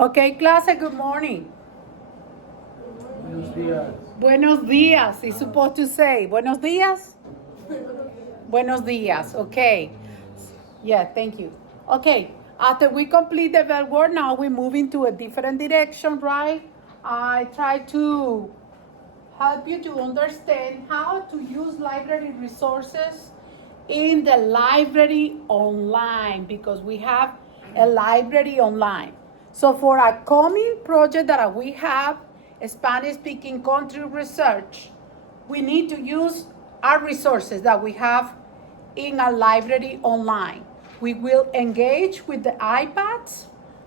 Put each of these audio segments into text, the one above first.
Okay, clase, good morning. Buenos días. Buenos días. It's supposed to say buenos días? Buenos días. Okay. Yeah, thank you. Okay, after we complete the verb word, now we move into a different direction, right? I try to help you to understand how to use library resources in the library online, because we have a library online. So for a coming project that we have, Spanish speaking country research, we need to use our resources that we have in a library online. We will engage with the iPads,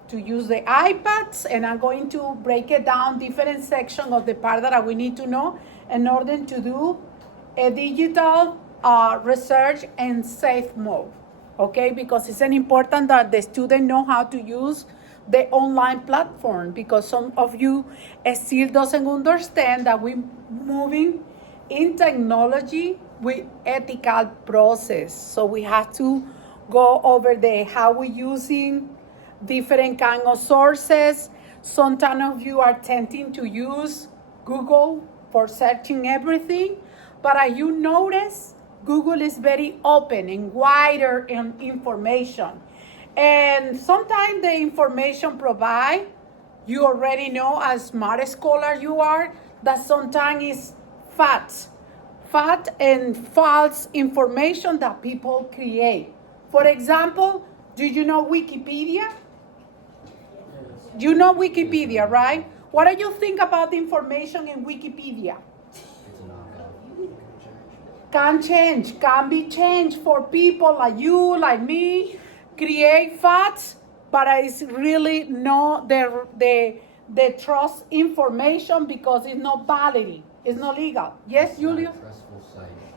to use the iPads, and I'm going to break it down different sections of the part that we need to know in order to do a digital research in safe mode. Okay, because it's important that the student know how to use the online platform, because some of you still doesn't understand that we're moving in technology with ethical process. So we have to go over the how we're using different kind of sources. Sometimes of you are tempting to use Google for searching everything, but as you notice, Google is very open and wider in information. And sometimes the information provide, you already know as smart scholar you are, that sometimes is fact and false information that people create. For example, do you know Wikipedia? You know Wikipedia, right? What do you think about the information in Wikipedia? Can be changed for people like you, like me, create facts, but it's really not the trust information, because it's not valid, it's not legal. Yes, Julio?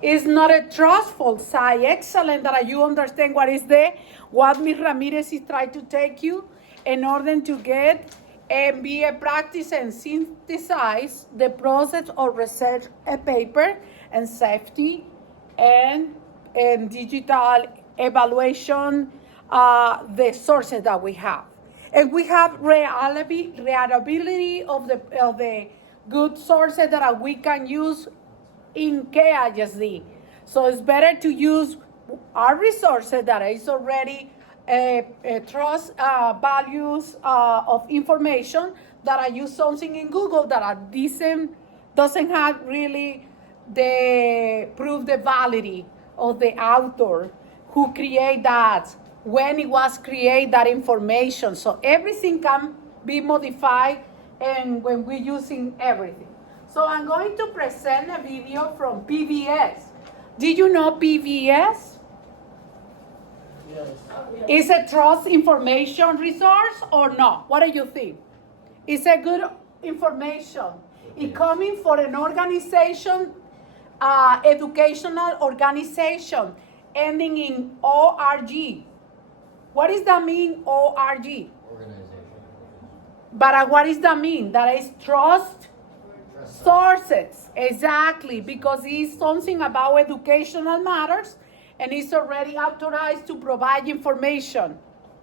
It's not a trustful site. Excellent that you understand what Ms. Ramirez is trying to take you in order to get and be a practice and synthesize the process of research a paper and safety and digital evaluation, the sources that we have. And we have reliability of the good sources that we can use in KISD. So it's better to use our resources that is already trust values of information, that I use something in Google that are decent, doesn't have really prove the validity of the author who create that, when it was create that information. So everything can be modified, and when we're using everything. So I'm going to present a video from PBS. Did you know PBS? Yes. Is a trust information resource or not? What do you think? It's a good information. It coming for an organization, educational organization, ending in ORG. What does that mean, ORG? Organization. But what does that mean? That is trust sources. Exactly, because it's something about educational matters, and it's already authorized to provide information.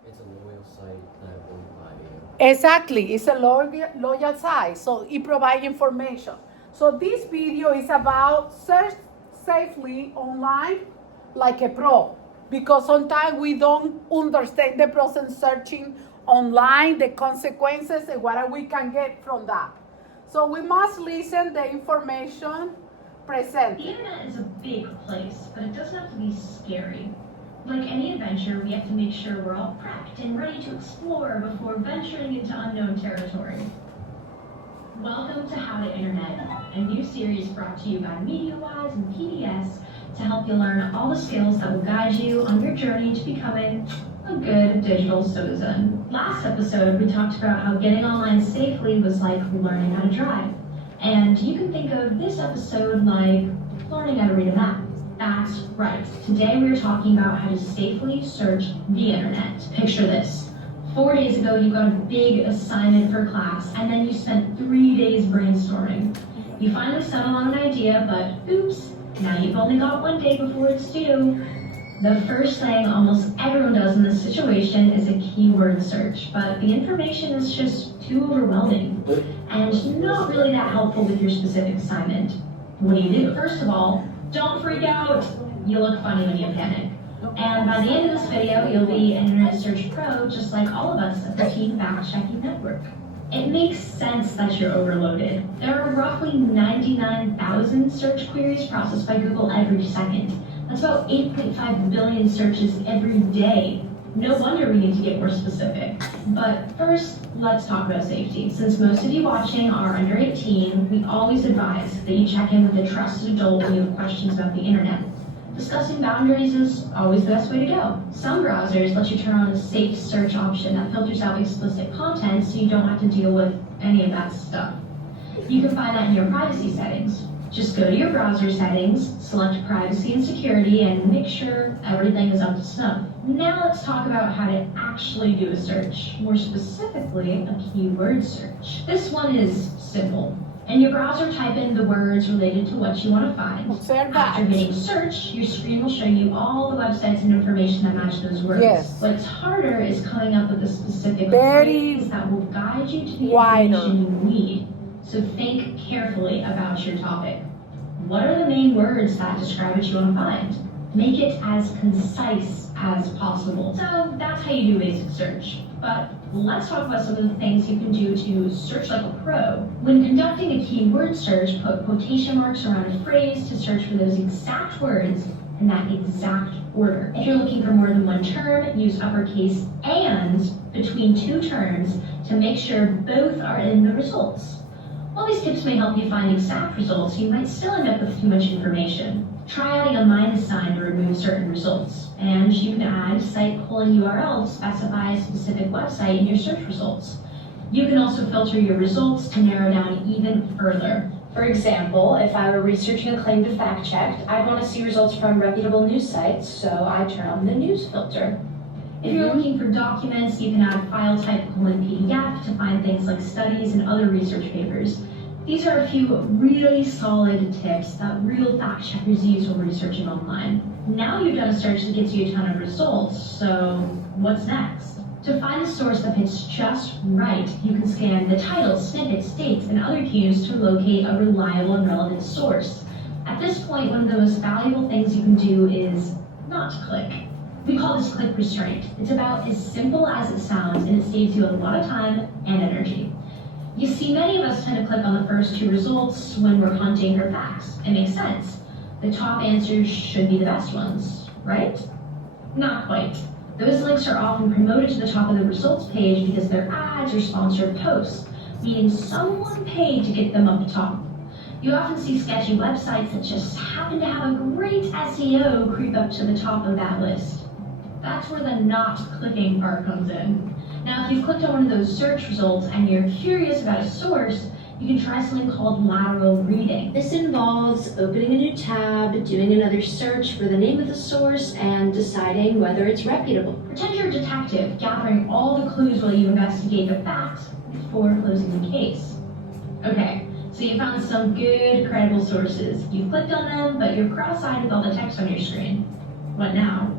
It's a loyal site that will buy you. Exactly, it's a loyal site, so it provides information. So this video is about search safely online like a pro, because sometimes we don't understand the process searching online, the consequences, and what we can get from that. So we must listen the information presented. The internet is a big place, but it doesn't have to be scary. Like any adventure, we have to make sure we're all prepped and ready to explore before venturing into unknown territory. Welcome to How to Internet, a new series brought to you by MediaWise and PBS to help you learn all the skills that will guide you on your journey to becoming a good digital citizen. Last episode, we talked about how getting online safely was like learning how to drive. And you can think of this episode like learning how to read a map. That's right. Today we are talking about how to safely search the internet. Picture this. 4 days ago, you got a big assignment for class, and then you spent 3 days brainstorming. You finally settled on an idea, but oops, now you've only got 1 day before it's due. The first thing almost everyone does in this situation is a keyword search, but the information is just too overwhelming and not really that helpful with your specific assignment. What do? First of all, don't freak out. You look funny when you panic. And by the end of this video, you'll be an Internet Search Pro just like all of us at the Team Fact Checking Network. It makes sense that you're overloaded. There are roughly 99,000 search queries processed by Google every second. That's about 8.5 billion searches every day. No wonder we need to get more specific. But first, let's talk about safety. Since most of you watching are under 18, we always advise that you check in with a trusted adult when you have questions about the internet. Discussing boundaries is always the best way to go. Some browsers let you turn on a safe search option that filters out explicit content so you don't have to deal with any of that stuff. You can find that in your privacy settings. Just go to your browser settings, select privacy and security, and make sure everything is up to snuff. Now let's talk about how to actually do a search, more specifically a keyword search. This one is simple. In your browser, type in the words related to what you want to find. Observe After that. hitting search, your screen will show you all the websites and information that match those words. Yes. What's harder is coming up with a specific Very phrase that will guide you to the wider. information you need. So think carefully about your topic. What are the main words that describe what you want to find? Make it as concise as possible. So that's how you do basic search. But let's talk about some of the things you can do to search like a pro. When conducting a keyword search, put quotation marks around a phrase to search for those exact words in that exact order. If you're looking for more than one term, use uppercase and between two terms to make sure both are in the results. While these tips may help you find exact results, you might still end up with too much information. Try adding a minus sign to remove certain results. And you can add site:URL to specify a specific website in your search results. You can also filter your results to narrow down even further. For example, if I were researching a claim to fact check, I'd want to see results from reputable news sites, so I'd turn on the news filter. If you're looking for documents, you can add file type :PDF to find things like studies and other research papers. These are a few really solid tips that real fact checkers use when researching online. Now you've done a search that gets you a ton of results, so what's next? To find a source that fits just right, you can scan the title, snippets, dates, and other cues to locate a reliable and relevant source. At this point, one of the most valuable things you can do is not click. We call this click restraint. It's about as simple as it sounds, and it saves you a lot of time and energy. You see, many of us tend to click on the first two results when we're hunting for facts. It makes sense. The top answers should be the best ones, right? Not quite. Those links are often promoted to the top of the results page because they're ads or sponsored posts, meaning someone paid to get them up top. You often see sketchy websites that just happen to have a great SEO creep up to the top of that list. That's where the not clicking part comes in. Now, if you've clicked on one of those search results and you're curious about a source, you can try something called lateral reading. This involves opening a new tab, doing another search for the name of the source, and deciding whether it's reputable. Pretend you're a detective, gathering all the clues while you investigate the facts before closing the case. Okay, so you found some good, credible sources. You clicked on them, but you're cross-eyed with all the text on your screen. What now?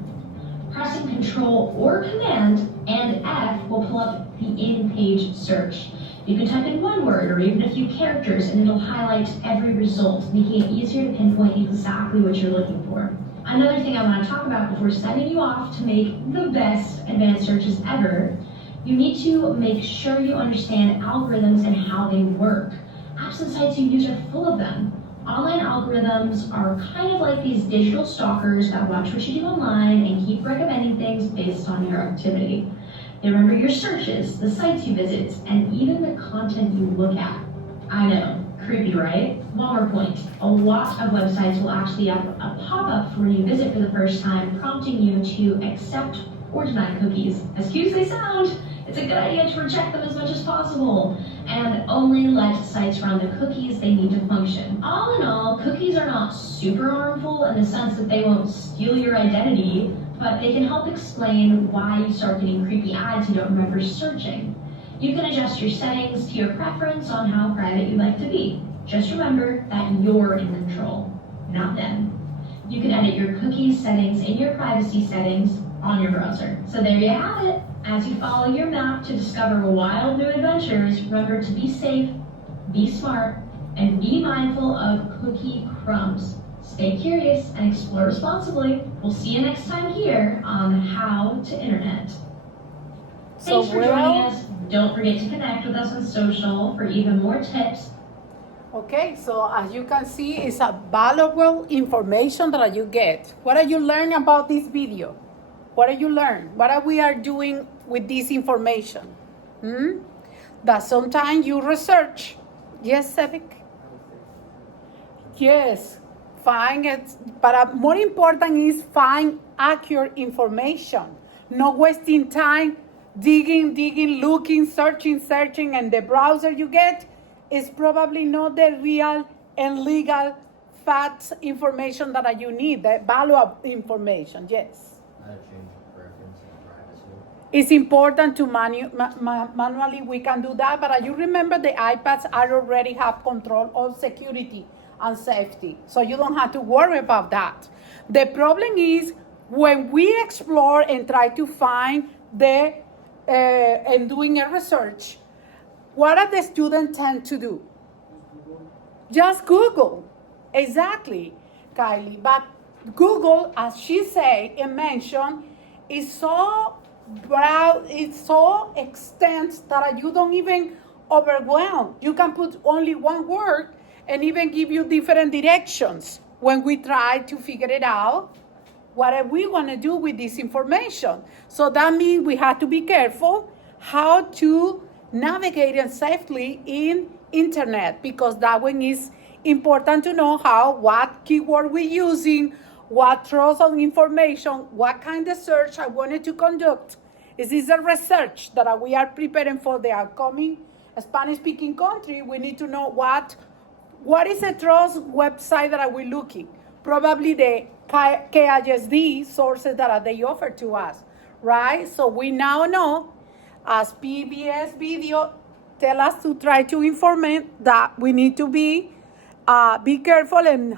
Pressing Control or Command and F will pull up the in-page search. You can type in one word or even a few characters and it'll highlight every result, making it easier to pinpoint exactly what you're looking for. Another thing I want to talk about before sending you off to make the best advanced searches ever, you need to make sure you understand algorithms and how they work. Apps and sites you use are full of them. Online algorithms are kind of like these digital stalkers that watch what you do online and keep recommending things based on your activity. They remember your searches, the sites you visit, and even the content you look at. I know, creepy, right? One more point. A lot of websites will actually have a pop-up for when you visit for the first time, prompting you to accept or deny cookies. As cute as they sound, it's a good idea to reject them as much as possible and only let sites run the cookies they need to function. All in all, cookies are not super harmful in the sense that they won't steal your identity, but they can help explain why you start getting creepy ads you don't remember searching. You can adjust your settings to your preference on how private you'd like to be. Just remember that you're in control, not them. You can edit your cookies settings and your privacy settings on your browser. So there you have it. As you follow your map to discover wild new adventures, remember to be safe, be smart, and be mindful of cookie crumbs. Stay curious and explore responsibly. We'll see you next time here on How to Internet. Thanks for joining us. Don't forget to connect with us on social for even more tips. Okay, so as you can see, it's a valuable information that you get. What are you learning about this video? What are you learning? What are we are doing with this information? That sometimes you research. Yes, Cedric? Yes, find it. But more important is find accurate information. Not wasting time digging, looking, searching, and the browser you get is probably not the real and legal facts information that you need, the valuable information, yes. How to change preference and privacy. It's important to manually, we can do that, but you remember the iPads already have control of security and safety, so you don't have to worry about that. The problem is when we explore and try to find and doing a research, what do the students tend to do? Just Google. Exactly, Kylie. But Google, as she said and mentioned, is so broad, it's so extensive that you don't even overwhelm. You can put only one word and even give you different directions when we try to figure it out. What are we going to do with this information? So that means we have to be careful how to navigate and safely in internet, because that one is important to know what keyword we're using, what trust on information, what kind of search I wanted to conduct. Is this a research that we are preparing for the upcoming Spanish-speaking country? We need to know what is a trust website that we're looking. Probably the KISD sources that they offer to us, right? So we now know, as PBS video tell us to try to inform that we need to be careful and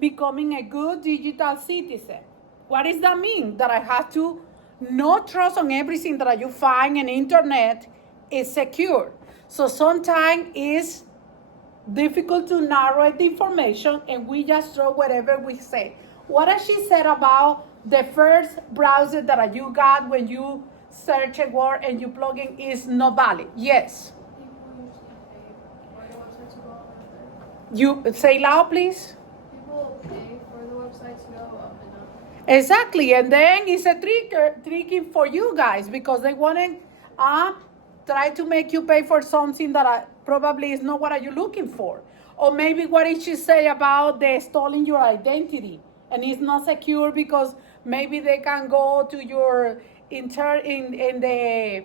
becoming a good digital citizen. What does that mean? That I have to not trust on everything that you find on the internet is secure. So sometimes it's difficult to narrow the information and we just throw whatever we say. What has she said about the first browser that you got when you search a word and you plug in is not valid? Yes. People usually pay for the website to go up and You say loud, please. people pay for the website to go up and up. Exactly, and then it's a tricky for you guys because they want to try to make you pay for something that probably is not what you're looking for. Or maybe what did she say about the stealing your identity and it's not secure because maybe they can go to your in the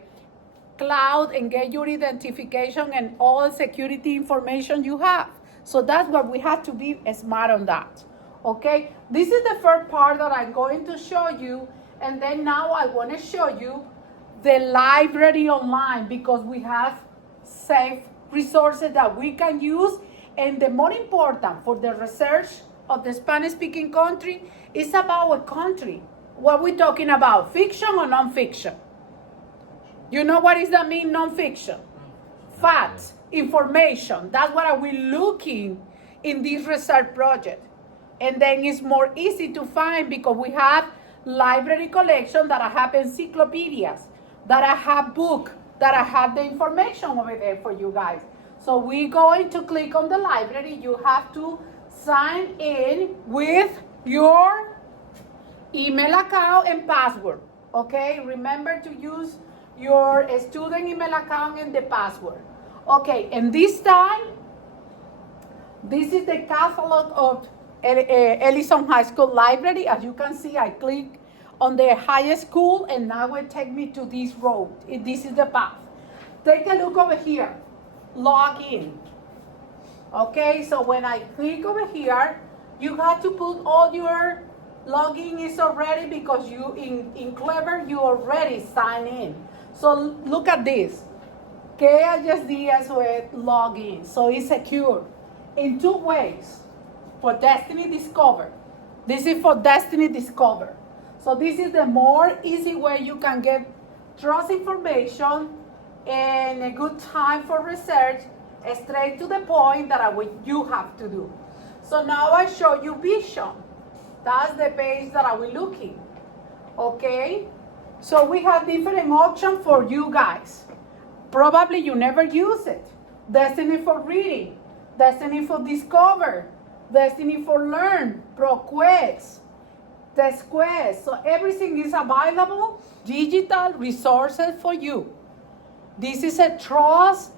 cloud and get your identification and all security information you have. So that's what we have to be smart on that. Okay, this is the first part that I'm going to show you, and then now I want to show you the library online because we have safe resources that we can use. And the more important for the research of the Spanish-speaking country is about a country. What we're talking about, fiction or non-fiction? You know what does that mean, non-fiction? Facts, information. That's what we're looking in this research project. And then it's more easy to find because we have library collection that I have encyclopedias, that I have book, that I have the information over there for you guys. So we're going to click on the library. You have to sign in with your email account and password. Okay, remember to use your student email account and the password. Okay, and this time, this is the catalog of Ellison High School Library. As you can see, I click on the high school and now it takes me to this road. This is the path. Take a look over here. Log in. Okay, so when I click over here, you have to put all your login is already because you in Clever you already sign in. So look at this. KISD with login. So it's secure in two ways. For Destiny Discover, This is for Destiny Discover. So this is the more easy way you can get trust information and a good time for research, straight to the point that you have to do. So now I show you Vision. That's the page that I will looking. Okay? So we have different options for you guys. Probably you never use it. Destiny for reading, Destiny for discover, Destiny for learn, ProQuest, TestQuest. So everything is available, digital resources for you. This is a trust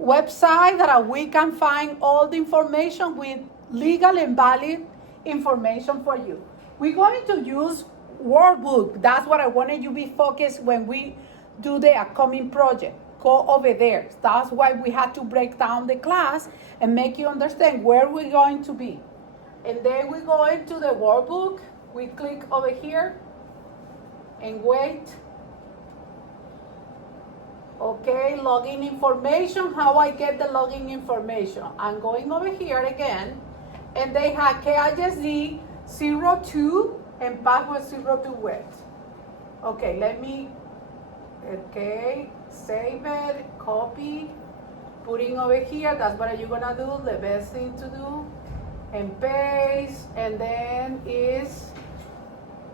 website that we can find all the information with legal and valid information for you. We're going to use workbook. That's what I wanted you to be focused when we do the upcoming project. Go over there. That's why we had to break down the class and make you understand where we're going to be. And then we go into the workbook. We click over here and wait. Okay, login information. How I get the login information? I'm going over here again, and they have KISD 02 and password 02 wet. Okay, let me, okay, save it, copy, putting over here. That's what you're gonna do, the best thing to do, and paste, and then is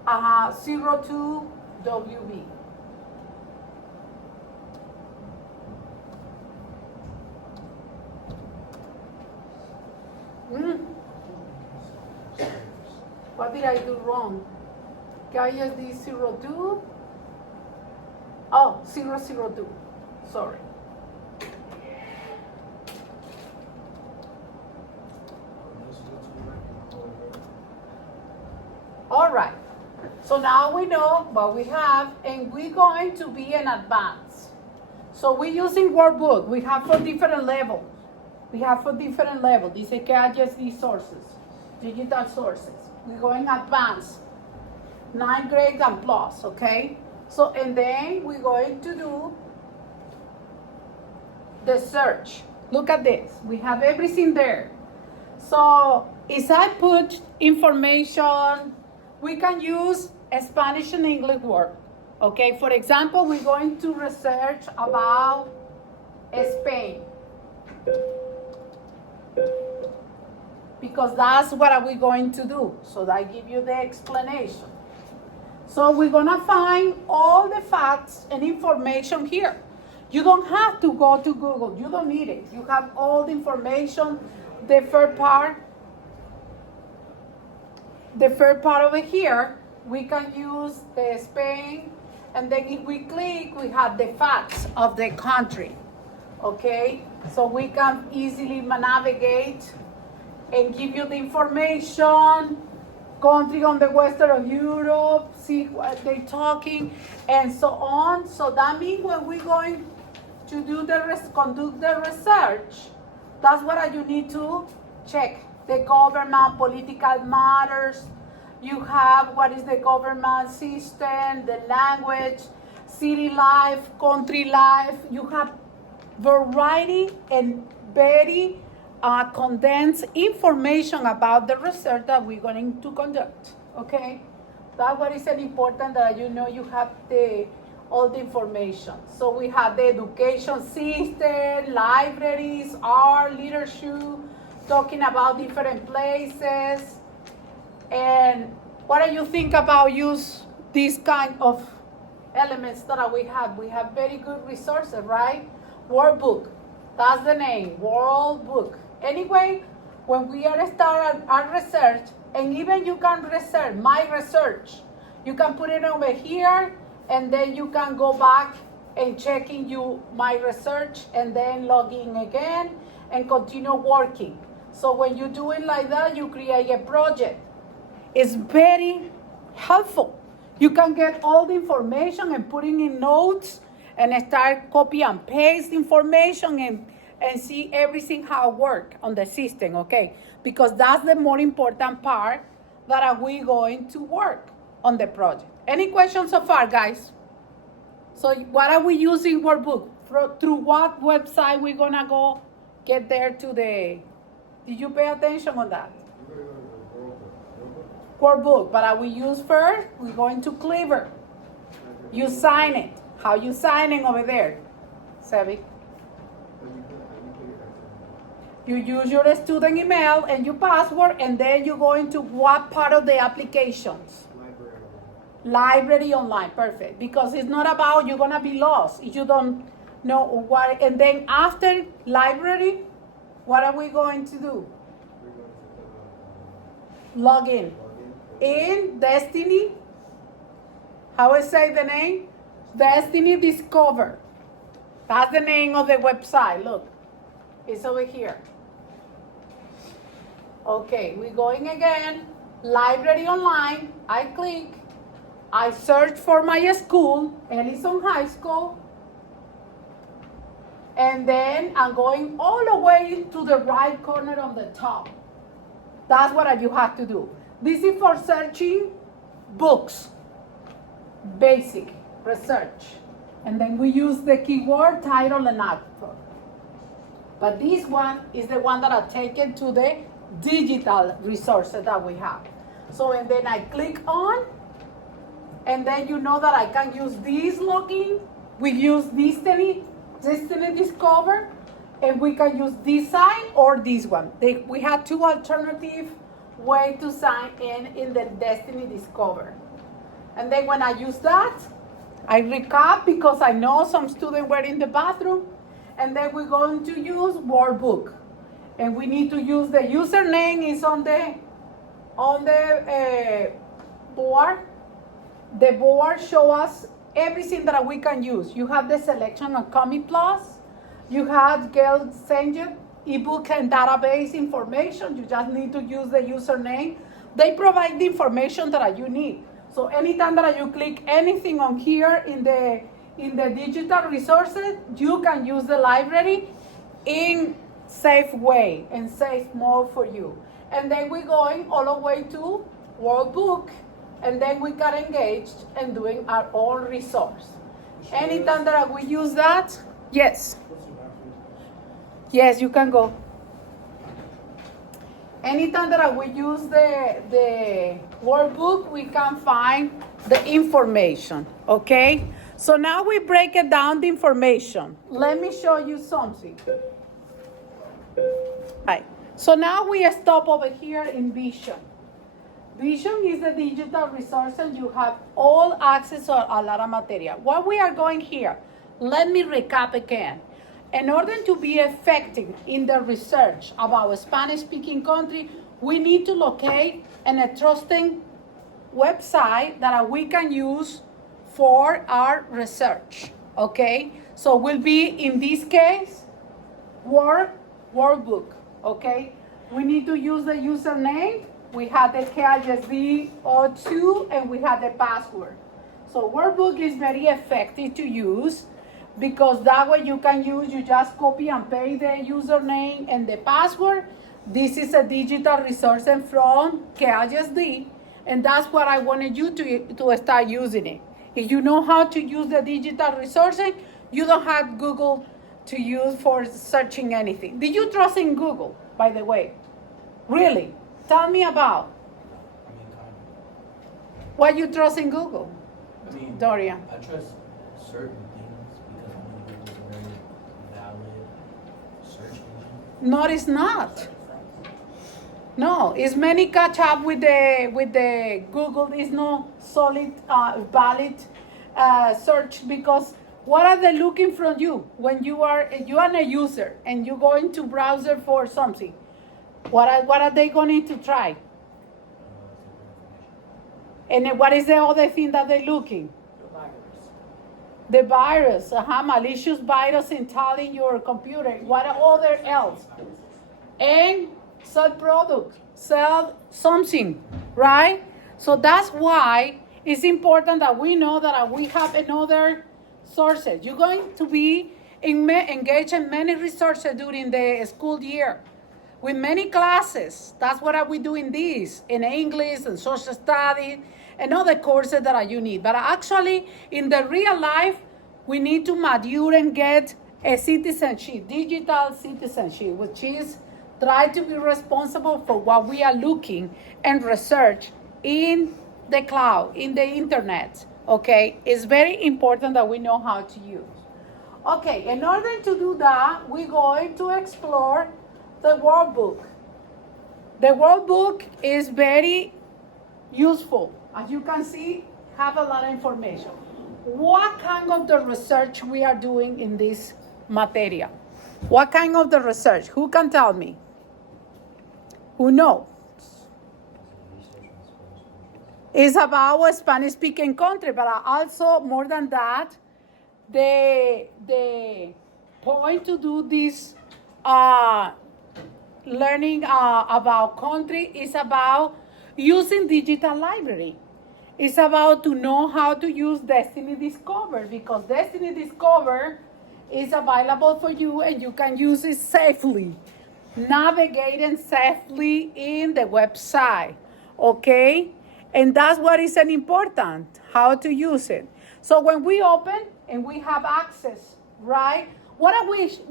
02 WB. What did I do wrong? KISD 02. Oh, 002. Sorry. All right. So now we know what we have, and we're going to be in advance. So we're using workbook. We have for different levels. These are KISD sources, digital sources. We're going advanced, 9th grade and plus, okay? So, and then we're going to do the search. Look at this. We have everything there. So, if I put information, we can use a Spanish and English word. Okay, for example, we're going to research about Spain. Because that's what we're going to do. So I give you the explanation. So we're gonna find all the facts and information here. You don't have to go to Google. You don't need it. You have all the information. The first part over here, we can use the Spain, and then if we click, we have the facts of the country. Okay, so we can easily navigate and give you the information, country on the western of Europe, see what they're talking, and so on. So that means when we're going to conduct the research, that's what you need to check. The government, political matters. You have what is the government system, the language, city life, country life. You have variety and very condensed information about the research that we're going to conduct. Okay, that's what is important, that you know you have all the information. So we have the education system, libraries, art, literature, talking about different places. And what do you think about use these kind of elements that we have? We have very good resources, right? Workbook, that's the name, Workbook. Anyway, when we are starting our research, and even you can research, my research, you can put it over here, and then you can go back and checking my research, and then log in again, and continue working. So when you do it like that, you create a project. It's very helpful. You can get all the information and putting in notes, and start copy and paste information and see everything how it works on the system, okay? Because that's the more important part that we're going to work on the project. Any questions so far, guys? So what are we using workbook? Through what website we're gonna go get there to the, did you pay attention on that? Workbook, but we use first, we're going to Cleaver. You sign it. How you signing over there, Sebi? You use your student email and your password, and then you go into what part of the applications? Library online, perfect. Because it's not about you're gonna be lost if you don't know what. And then after library, what are we going to do? Log in Destiny. How I say the name? Destiny Discover. That's the name of the website. Look, it's over here. Okay, we're going again. Library online. I click. I search for my school, Ellison High School. And then I'm going all the way to the right corner on the top. That's what you have to do. This is for searching books. Basic research. And then we use the keyword, title, and author. But this one is the one that I taken to the digital resources that we have. So, and then I click on, and then you know that I can use this login. We use Destiny Discover, and we can use this sign or this one. We have two alternative ways to sign in the Destiny Discover. And then when I use that, I recap because I know some students were in the bathroom. And then we're going to use Workbook. And we need to use the username is on the board. The board show us everything that we can use. You have the selection of Comic Plus. You have Gale Sanger, ebook and database information. You just need to use the username. They provide the information that you need. So anytime that you click anything on here in the digital resources, you can use the library in safe way and safe mode for you. And then we're going all the way to Workbook, and then we got engaged in doing our own resource. Anytime that we use that, yes. Yes, you can go. Anytime that we use the workbook, we can find the information, okay? So now we break it down, the information. Let me show you something. Right. So now we stop over here in Vision. Vision is the digital resource and you have all access to a lot of material. What we are going here, let me recap again. In order to be effective in the research about a Spanish-speaking country, we need to locate a trusting website that we can use for our research, okay? So will be, in this case, Workbook, okay? We need to use the username. We have the KISD02 and we have the password. So Workbook is very effective to use because that way you can use, you just copy and paste the username and the password. This is a digital resource from KISD, and that's what I wanted you to start using it. If you know how to use the digital resources, you don't have Google to use for searching anything. Did you trust in Google, by the way? Really? Tell me about. What you trust in Google? Dorian. I trust certain things because I believe it was a very valid search engine. No, it's not. No, it's many catch up with the Google. It's no solid, valid search because what are they looking from you when you are a user and you go into browser for something? What are they going to try? And what is the other thing that they're looking? The virus, malicious virus installing your computer. What other else? And sell product, sell something, right? So that's why it's important that we know that we have another sources. You're going to be engaged in many resources during the school year with many classes. That's what we do in this, in English and social studies and other courses that you need. But actually, in the real life, we need to mature and get a citizenship, digital citizenship, which is try to be responsible for what we are looking and research in the cloud, in the internet, okay? It's very important that we know how to use. Okay, in order to do that, we're going to explore the workbook. The workbook is very useful. As you can see, have a lot of information. What kind of the research we are doing in this material? What kind of the research? Who can tell me? Who know? It's about a Spanish-speaking country, but also more than that, the point to do this learning about country is about using digital library. It's about to know how to use Destiny Discover, because Destiny Discover is available for you and you can use it safely, navigating safely in the website, okay? And that's what is an important, how to use it. So when we open and we have access, right? What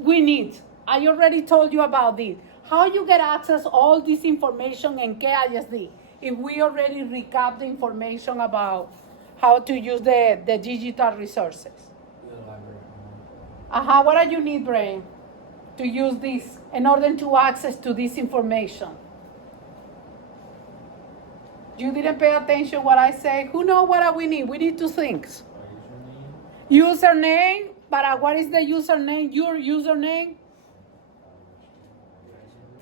we need? I already told you about this. How you get access all this information in KISD? If we already recap the information about how to use the digital resources. What do you need, Brain, to use this in order to access to this information? You didn't pay attention what I say. Who knows what we need? We need two things. Username, but what is the username? Your username?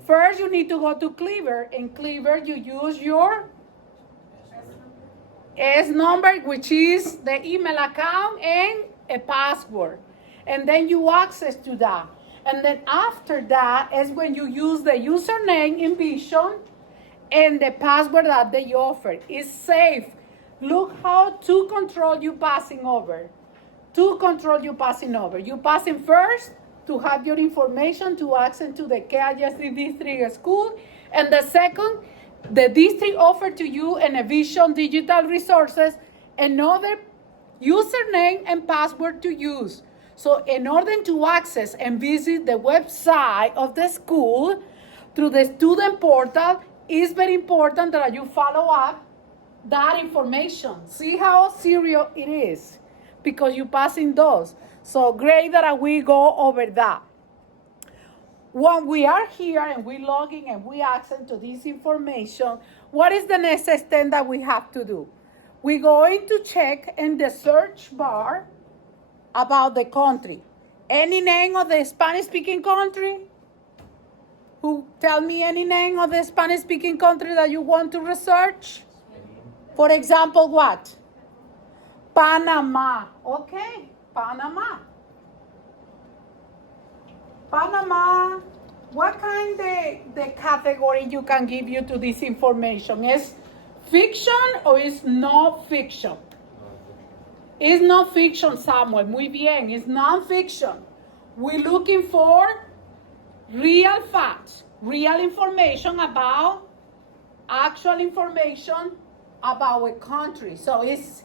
First, you need to go to Cleaver. In Cleaver, you use your S number, which is the email account, and a password. And then you access to that. And then after that is when you use the username in Vision and the password that they offer. It's safe. Look how to control you passing over. To control you passing over. You passing first to have your information to access to the KISD district school. And the second, the district offer to you in a Vision digital resources another username and password to use. So in order to access and visit the website of the school through the student portal, it's very important that you follow up that information. See how serious it is, because you're passing those. So great that we go over that. When we are here and we logging and we access to this information, what is the next step that we have to do? We're going to check in the search bar about the country. Any name of the Spanish-speaking country? Who tell me any name of the Spanish-speaking country that you want to research? For example, what? Panama. Okay, Panama. Panama. What kind the category you can give you to this information? Is fiction or is not fiction? It's not fiction, Samuel. Muy bien. It's non-fiction. We're looking for real facts, real information about actual information about a country. So it's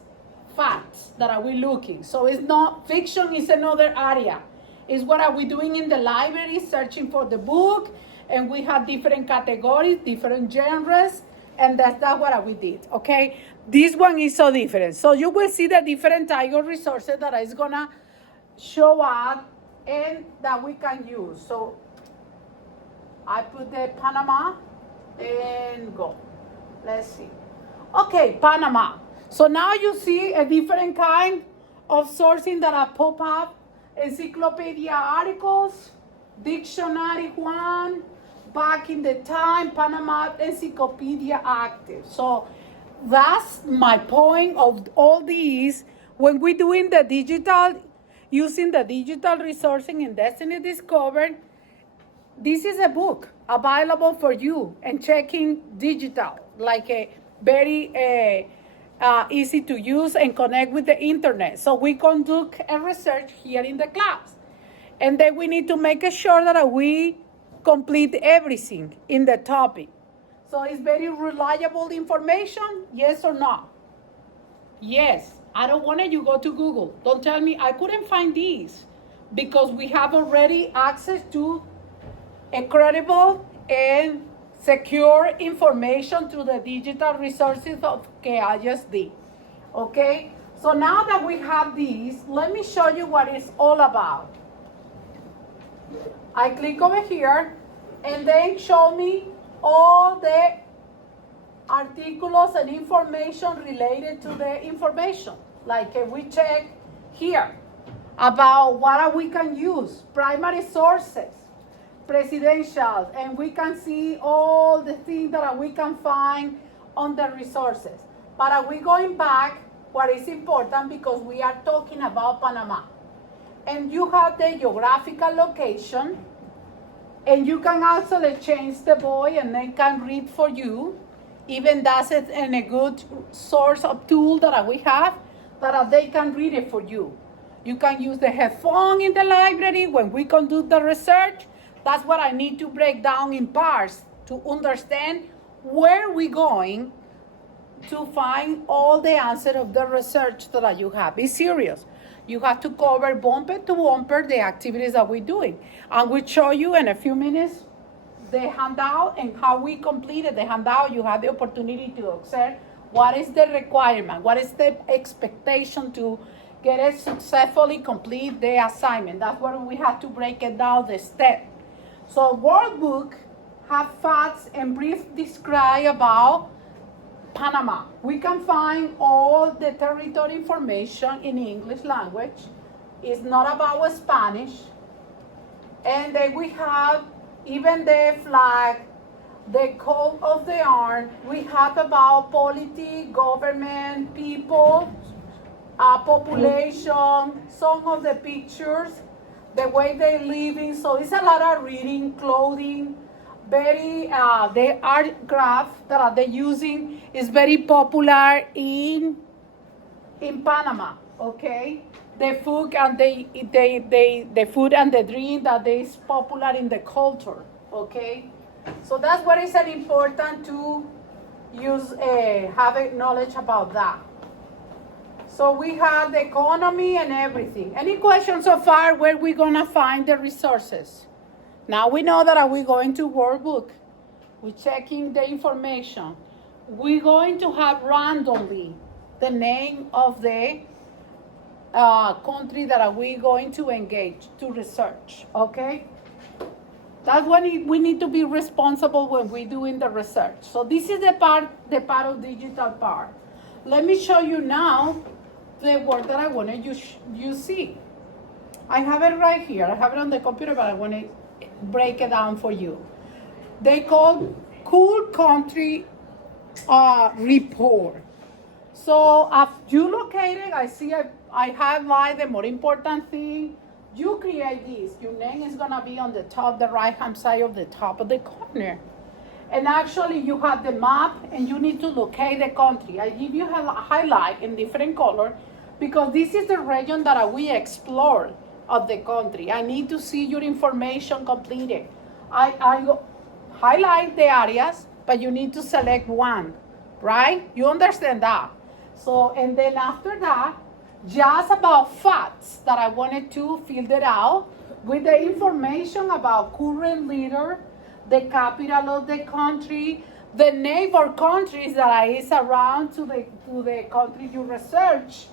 facts that are we looking. So it's not fiction, is another area. It's what are we doing in the library, searching for the book, and we have different categories, different genres, and that's what we did, okay? This one is so different. So you will see the different type of resources that is gonna show up and that we can use. So I put the Panama and go. Let's see. Okay, Panama. So now you see a different kind of sourcing that are pop up. Encyclopedia articles, dictionary one, back in the time, Panama Encyclopedia active. So that's my point of all these. When we're doing the digital, using the digital resourcing in Destiny Discover, this is a book available for you and checking digital, like a very easy to use and connect with the internet. So we conduct a research here in the class. And then we need to make sure that we complete everything in the topic. So it's very reliable information, yes or no? Yes. I don't want you go to Google. Don't tell me I couldn't find these, because we have already access to a credible and secure information through the digital resources of KISD. Okay, so now that we have these, let me show you what it's all about. I click over here and then show me all the articles and information related to the information. Like if we check here about what we can use, primary sources, presidential, and we can see all the things that we can find on the resources. But are we going back? What is important because we are talking about Panama. And you have the geographical location, and you can also change the boy and they can read for you. Even that's it in a good source of tool that we have, that they can read it for you. You can use the headphone in the library when we conduct the research. That's what I need to break down in parts to understand where we're going to find all the answer of the research that you have. Be serious. You have to cover bumper to bumper the activities that we're doing. And we'll show you in a few minutes the handout and how we completed the handout. You have the opportunity to observe what is the requirement, what is the expectation to get it successfully complete the assignment. That's where we have to break it down the step. So workbook have facts and brief describe about Panama. We can find all the territory information in English language. It's not about Spanish. And then we have even the flag, the coat of the arm. We have about politics, government, people, population, some of the pictures, the way they're living. So it's a lot of reading, clothing. Very the art graph that they're using is very popular in Panama. Okay, the food and the food and the drink that is popular in the culture. Okay, so that's what is important to use have a knowledge about that. So we have the economy and everything. Any questions so far? Where we gonna find the resources? Now we know that we're going to workbook. We're checking the information. We're going to have randomly the name of the country that we're going to engage to research, okay? That's when we need to be responsible when we're doing the research. So this is the part of digital part. Let me show you now the work that I wanted you see. I have it right here. I have it on the computer, but I want to break it down for you. They call Cool Country Report. So if you locate it, I see I highlight the more important thing. You create this. Your name is gonna be on the top, the right-hand side of the top of the corner. And actually you have the map and you need to locate the country. I give you a highlight in different color because this is the region that we explore of the country. I need to see your information completed. I highlight the areas, but you need to select one, right? You understand that? So, and then after that, just about facts that I wanted to filter out with the information about current leader, the capital of the country, the neighbor countries that is around to the country you research.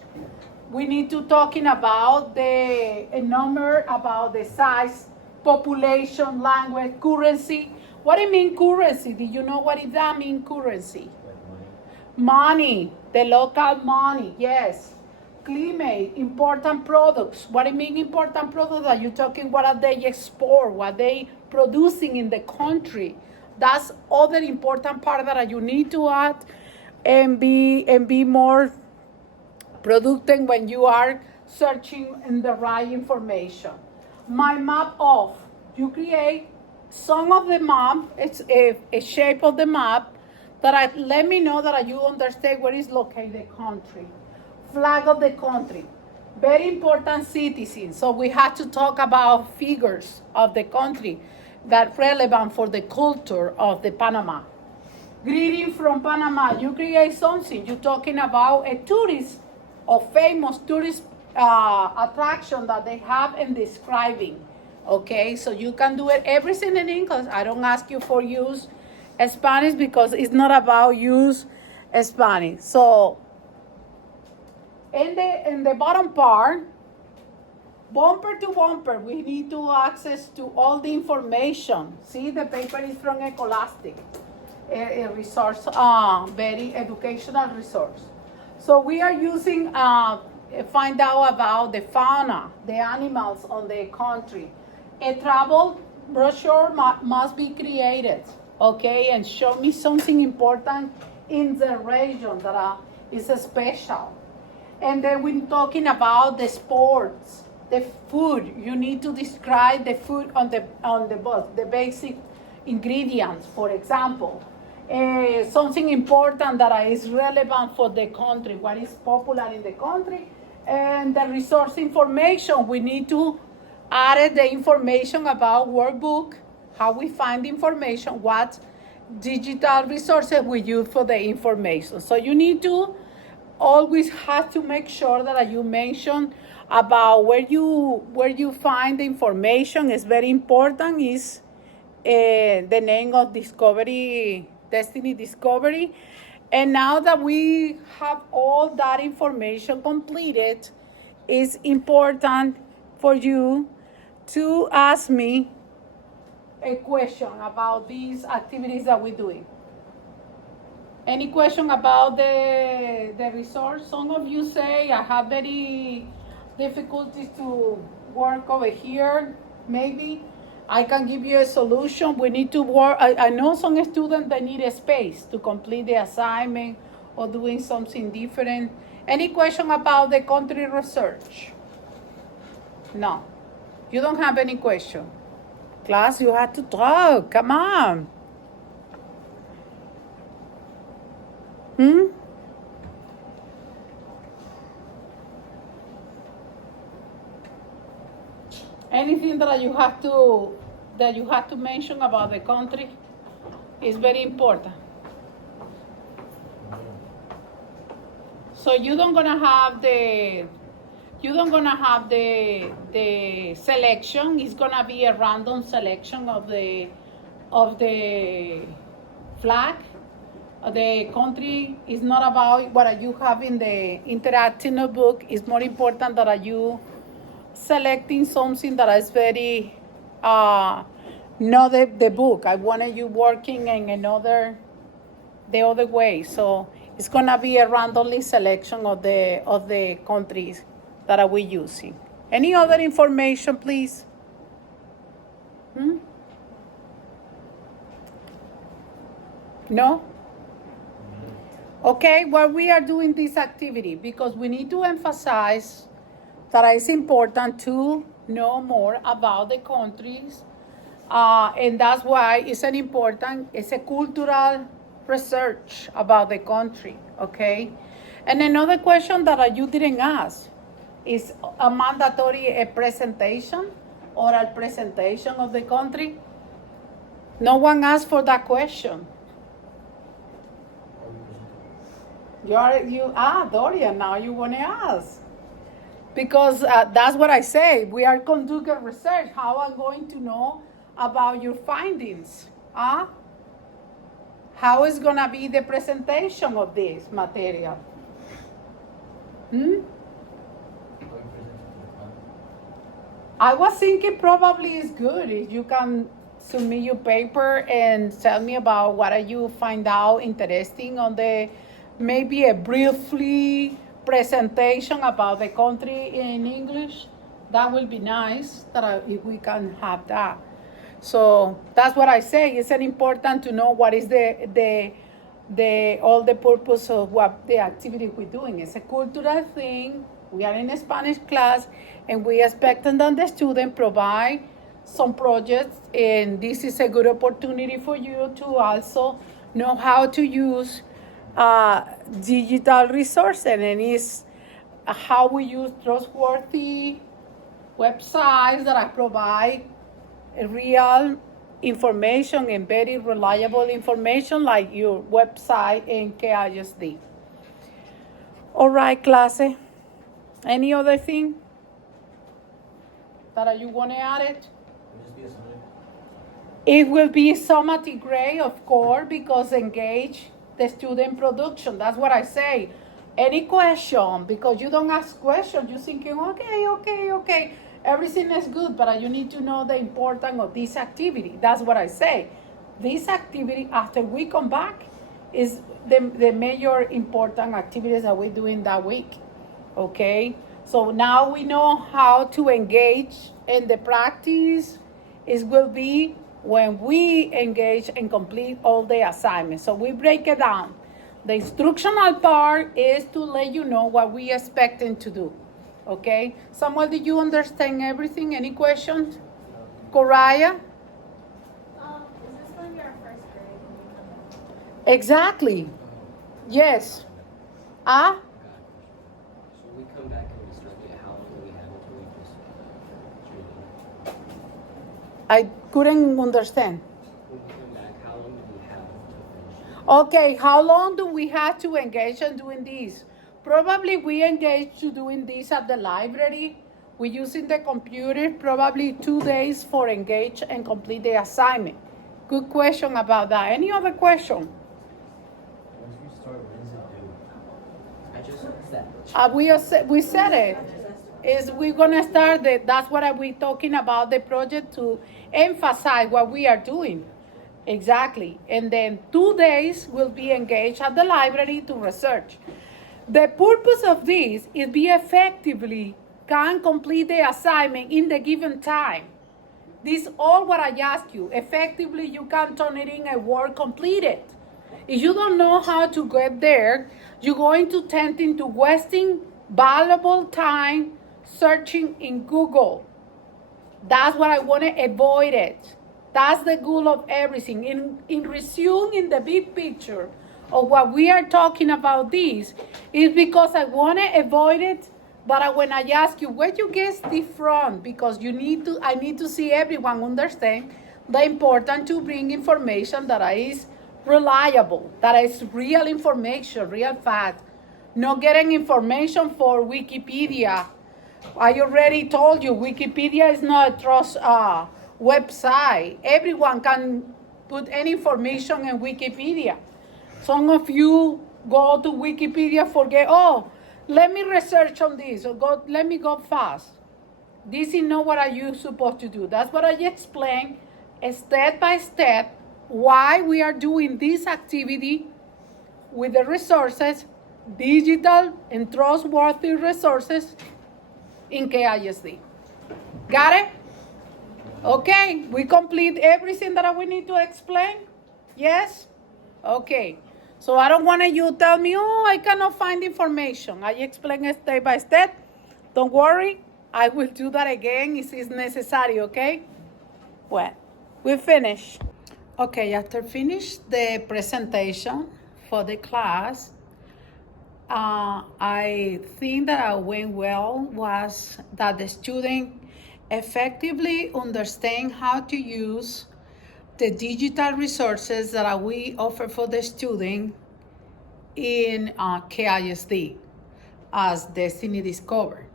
We need to talking about the number, about the size, population, language, currency. What do you mean currency? Do you know what that mean, currency? Money, the local money, yes. Climate, important products. What do you mean important products? Are you talking what are they export, what they producing in the country? That's other important part that you need to add and be more productive when you are searching in the right information. My map of, you create some of the map, it's a shape of the map that let me know that you understand where is located the country. Flag of the country, very important citizens. So we have to talk about figures of the country that relevant for the culture of the Panama. Greeting from Panama, you create something. You're talking about a tourist or famous tourist attraction that they have in describing. Okay, so you can do it everything in English. I don't ask you for use Spanish because it's not about use Spanish. So in the bottom part, bumper to bumper, we need to access to all the information. See, the paper is from Ecolastic, a resource, very educational resource. So we are using, find out about the fauna, the animals on the country. A travel brochure must be created, okay, and show me something important in the region that is special. And then we're talking about the sports, the food. You need to describe the food on the bus, the basic ingredients, for example. Something important that is relevant for the country, what is popular in the country, and the resource information. We need to add the information about workbook, how we find information, what digital resources we use for the information. So you need to always have to make sure that you mention about where you find the information. Is very important. Is the name of Destiny Discovery. And now that we have all that information completed, it's important for you to ask me a question about these activities that we're doing. Any question about the resource? Some of you say I have very difficulties to work over here. Maybe I can give you a solution. We need to work. I know some students that need a space to complete the assignment or doing something different. Any question about the country research? No. You don't have any question. Class, you have to talk. Come on. Anything that you have to mention about the country is very important. So you don't gonna have the selection. It's gonna be a random selection of the flag. The country is not about what you have in the interactive notebook. It's more important that you selecting something that is very not the book. I wanted you working in the other way. So it's gonna be a randomly selection of the countries that we're using. Any other information, please? No? Okay, well, we are doing this activity because we need to emphasize that it's important to know more about the countries. And that's why it's a cultural research about the country, okay? And another question that you didn't ask is a mandatory presentation, oral presentation of the country. No one asked for that question. Dorian, now you want to ask. Because that's what I say. We are conducting research. How am I going to know about your findings? How is going to be the presentation of this material? I was thinking probably it's good if you can submit your paper and tell me about what you find out interesting on maybe a briefly presentation about the country in English. That will be nice if we can have that. So that's what I say. It's important to know what is all the purpose of what the activity we're doing. It's a cultural thing. We are in a Spanish class, and we expect that the student provide some projects, and this is a good opportunity for you to also know how to use digital resources, and it's how we use trustworthy websites that provide real information and very reliable information like your website in KISD. All right, class. Any other thing that you want to add it? It will be summative grade, of course, because engage the student production. That's what I say. Any question, because you don't ask questions, you're thinking, okay, everything is good, but you need to know the importance of this activity. That's what I say. This activity, after we come back, is the major important activities that we're doing that week. Okay? So now we know how to engage in the practice. It will be when we engage and complete all the assignments. So we break it down. The instructional part is to let you know what we expecting to do. Okay? Samuel, did you understand everything? Any questions? Coraya? Is this going to be our first grade? Exactly. Yes. Ah? So we come back and we start it, how long do we have until we just treat it? I couldn't understand. When we come back, how long do we have to finish? Okay, how long do we have to engage in doing this? Probably we engage to doing this at the library. We're using the computer, probably 2 days for engage and complete the assignment. Good question about that. Any other question? Once we start, when is it due? I just said. We said it. Is we're gonna start the, that's what we're talking about the project to emphasize what we are doing. Exactly. And then 2 days will be engaged at the library to research. The purpose of this is be effectively can complete the assignment in the given time. This is all what I ask you. Effectively, you can turn it in a work completed. If you don't know how to get there, you're going to tend into wasting valuable time searching in Google. That's what I want to avoid it. That's the goal of everything. In resuming the big picture of what we are talking about this, is because I want to avoid it. But when I ask you, where you get this from? Because I need to see everyone understand the importance to bring information that is reliable, that is real information, real fact. Not getting information for Wikipedia. I already told you, Wikipedia is not a trust website. Everyone can put any information in Wikipedia. Some of you go to Wikipedia, forget, let me research on this, or let me go fast. This is not what you supposed to do. That's what I explained step by step why we are doing this activity with the resources, digital and trustworthy resources in KISD. Got it? Okay, we complete everything that we need to explain? Yes? Okay. So I don't want you to tell me, I cannot find information. I explain it step by step. Don't worry, I will do that again if it's necessary, okay? Well, we finished. Okay, after finish the presentation for the class, I think that went well was that the student effectively understand how to use the digital resources that we offer for the student in KISD as Destiny Discover.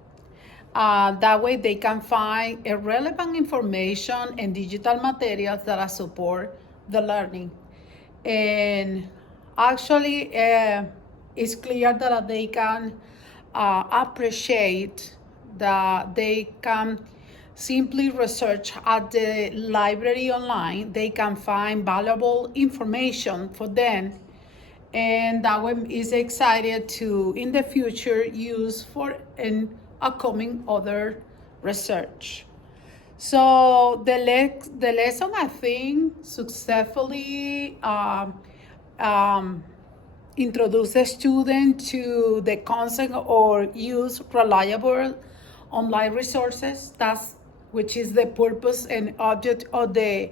That way they can find relevant information and digital materials that support the learning. And actually, it's clear that they can appreciate that they can simply research at the library online. They can find valuable information for them, and that one is excited to in the future use for an upcoming other research. So the lesson, I think, successfully introduce the student to the concept or use reliable online resources. Which is the purpose and object of the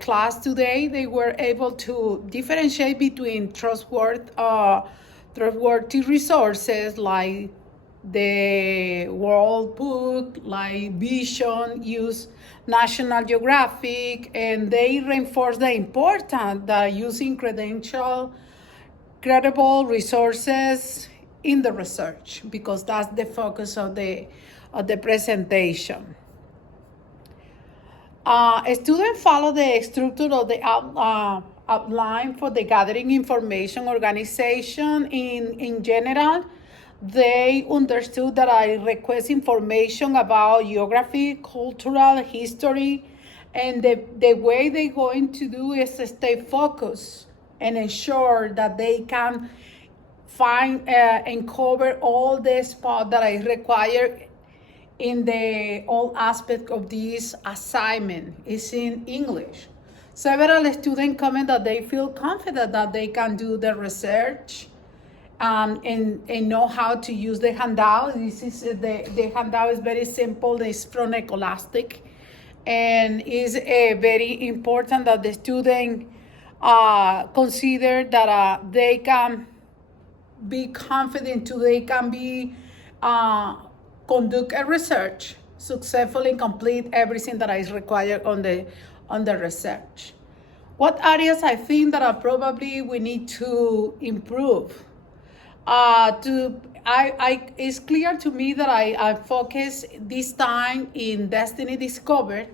class today. They were able to differentiate between trustworthy resources like the World Book, like Vision, use National Geographic, and they reinforce the importance that using credible resources in the research, because that's the focus of the presentation. Students follow the structure of the outline for the gathering information organization. In general, they understood that I request information about geography, cultural history, and the way they're going to do is to stay focused and ensure that they can find and cover all the spots that I require in the all aspect of this assignment is in English. Several students comment that they feel confident that they can do the research and know how to use the handout. This is the handout is very simple. It's from Scholastic, and is very important that the student consider that they can be confident to they can be conduct a research successfully, complete everything that is required on the research. What areas I think that are probably we need to improve? It's clear to me that I focus this time in Destiny Discovered,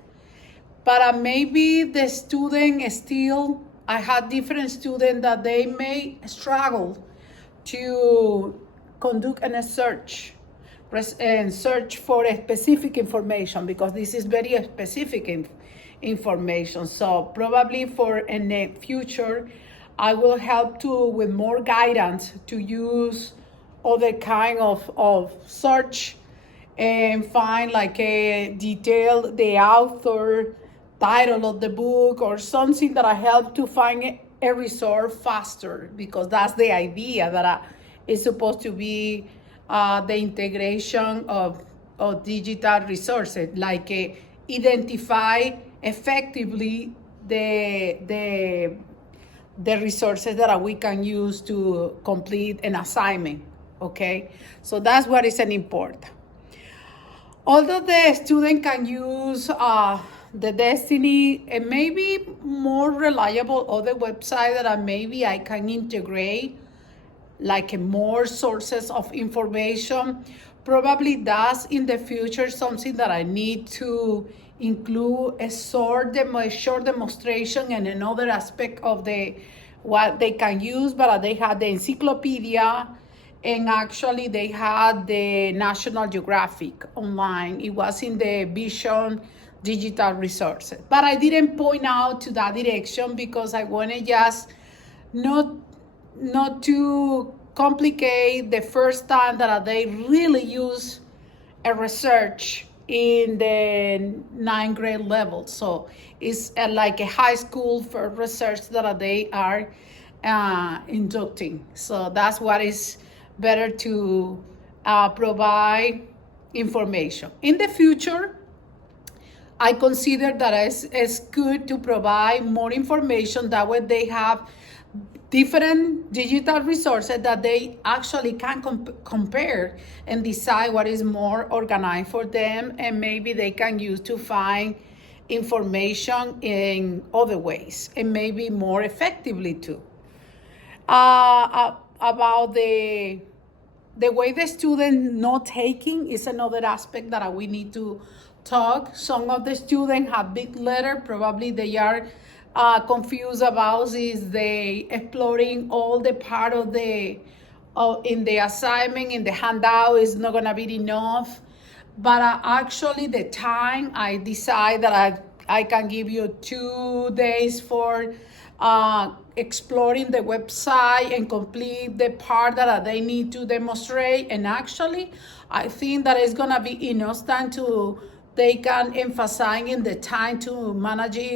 but maybe the student still, I had different students that they may struggle to conduct a search and search for a specific information, because this is very specific information. So probably for in the future, I will help to with more guidance to use other kind of search and find like a detail, the author, title of the book, or something that I help to find a resource faster, because that's the idea that is supposed to be the integration of digital resources, like identify effectively the resources that we can use to complete an assignment. Okay, so that's what is an important. Although the student can use the Destiny and maybe more reliable other website that maybe I can integrate like more sources of information, probably that's in the future something that I need to include a short demonstration and another aspect of what they can use. But they had the encyclopedia, and actually they had the National Geographic online. It was in the Vision Digital Resources, but I didn't point out to that direction because I want to just not to complicate the first time that they really use a research in the 9th grade level. So it's like a high school for research that they are inducting. So that's what is better to provide information. In the future, I consider that it's good to provide more information. That way they have different digital resources that they actually can compare and decide what is more organized for them, and maybe they can use to find information in other ways and maybe more effectively too. About the way the student note-taking is another aspect that we need to talk. Some of the students have big letter, probably they are confused about is they exploring all the part of in the assignment, in the handout is not gonna be enough. But actually the time I decide that I can give you 2 days for exploring the website and complete the part that they need to demonstrate. And actually, I think that it's gonna be enough time to they can emphasize in the time to manage